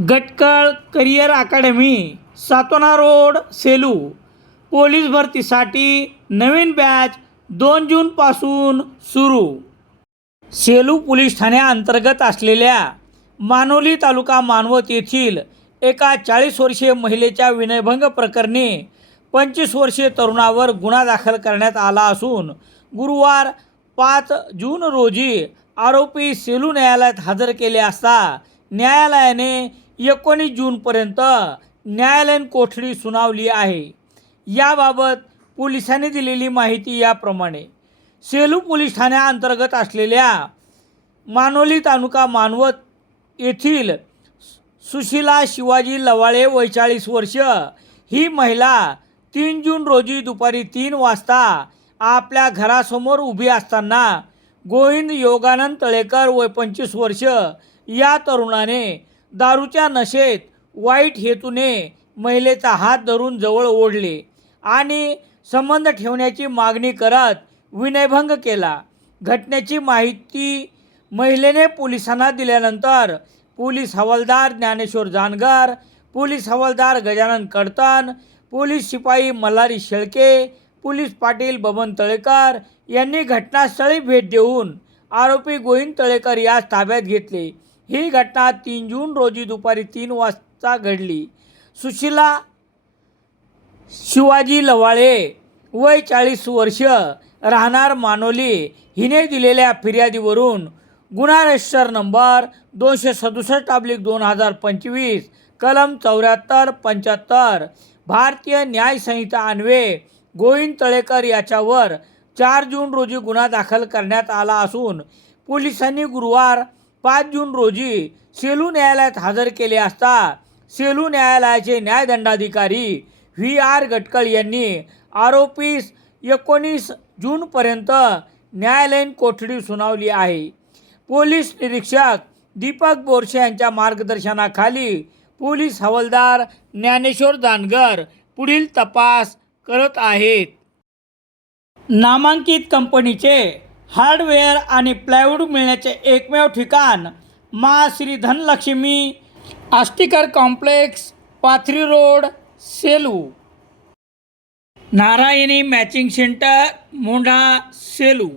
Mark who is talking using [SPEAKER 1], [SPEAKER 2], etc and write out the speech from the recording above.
[SPEAKER 1] Gatkal career academy Satona road Selu. Police भरतीसाठी नवीन batch दोन जूनपासून सुरू. सेलू पोलीस ठाण्याअंतर्गत असलेल्या मानोली तालुका मानवत येथील एका चाळीस वर्षीय महिलेच्या विनयभंग प्रकरणी पंचवीस वर्षीय तरुणावर गुन्हा दाखल करण्यात आला असून गुरुवार पाच जून रोजी आरोपी सेलू न्यायालयात हजर केले असता न्यायालयाने एकोणीस जूनपर्यंत न्यायालयीन कोठडी सुनावली आहे. याबाबत पोलिसांनी दिलेली माहिती याप्रमाणे सेलू पोलीस ठाण्याअंतर्गत असलेल्या मानोली तालुका मानवत येथील सुशिला शिवाजी लवाळे वैचाळीस वर्ष. ही महिला तीन जून रोजी दुपारी तीन वाजता आपल्या घरासमोर उभी असताना गोविंद योगानंद तळेकर वय पंचवीस वर्ष या तरुणाने दारूच्या नशेत वाईट हेतूने महिलेचा हात धरून जवळ ओढले आणि संबंध ठेवण्याची मागणी करत विनयभंग केला. घटनेची माहिती महिलेने पोलिसांना दिल्यानंतर पोलीस हवालदार ज्ञानेश्वर जानगर पोलीस हवालदार गजानन कडतन पोलीस शिपाई मल्हारी शेळके पोलीस पाटील बबन तळेकर यांनी घटनास्थळी भेट देऊन आरोपी गोविंद तळेकर यास ताब्यात घेतले. ही घटना तीन जून रोजी दुपारी तीन वाजता घडली. सुशिला शिवाजी लवाळे वय चाळीस वर्ष राहणार मानोली. हिने दिलेल्या फिर्यादीवरून गुन्हा रजिस्टर नंबर दोनशे सदुसष्ट अब्लिक दोन हजार पंचवीस कलम चौऱ्याहत्तर पंच्याहत्तर भारतीय न्याय संहिता अन्वे गोविंद तळेकर याच्यावर चार जून रोजी गुन्हा दाखल करण्यात आला असून पोलिसांनी गुरुवार पाच जून रोजी सेलू न्यायालयात हजर केले असता सेलू न्यायालयाचे न्यायदंडाधिकारी व्ही आर गटकळ यांनी आरोपीस एकोणीस जूनपर्यंत न्यायालयीन कोठडी सुनावली आहे. पोलीस निरीक्षक दीपक बोरसे यांच्या मार्गदर्शनाखाली पोलीस हवालदार ज्ञानेश्वर दानगर पुढील तपास करत आहेत. नामांकित कंपनीचे हार्डवेअर आणि प्लायवूड मिळण्याचे एकमेव ठिकाण मा Shri Dhanlakshmi Ashtikar complex Pathri road Selu. Narayani matching centre Mondha Selu.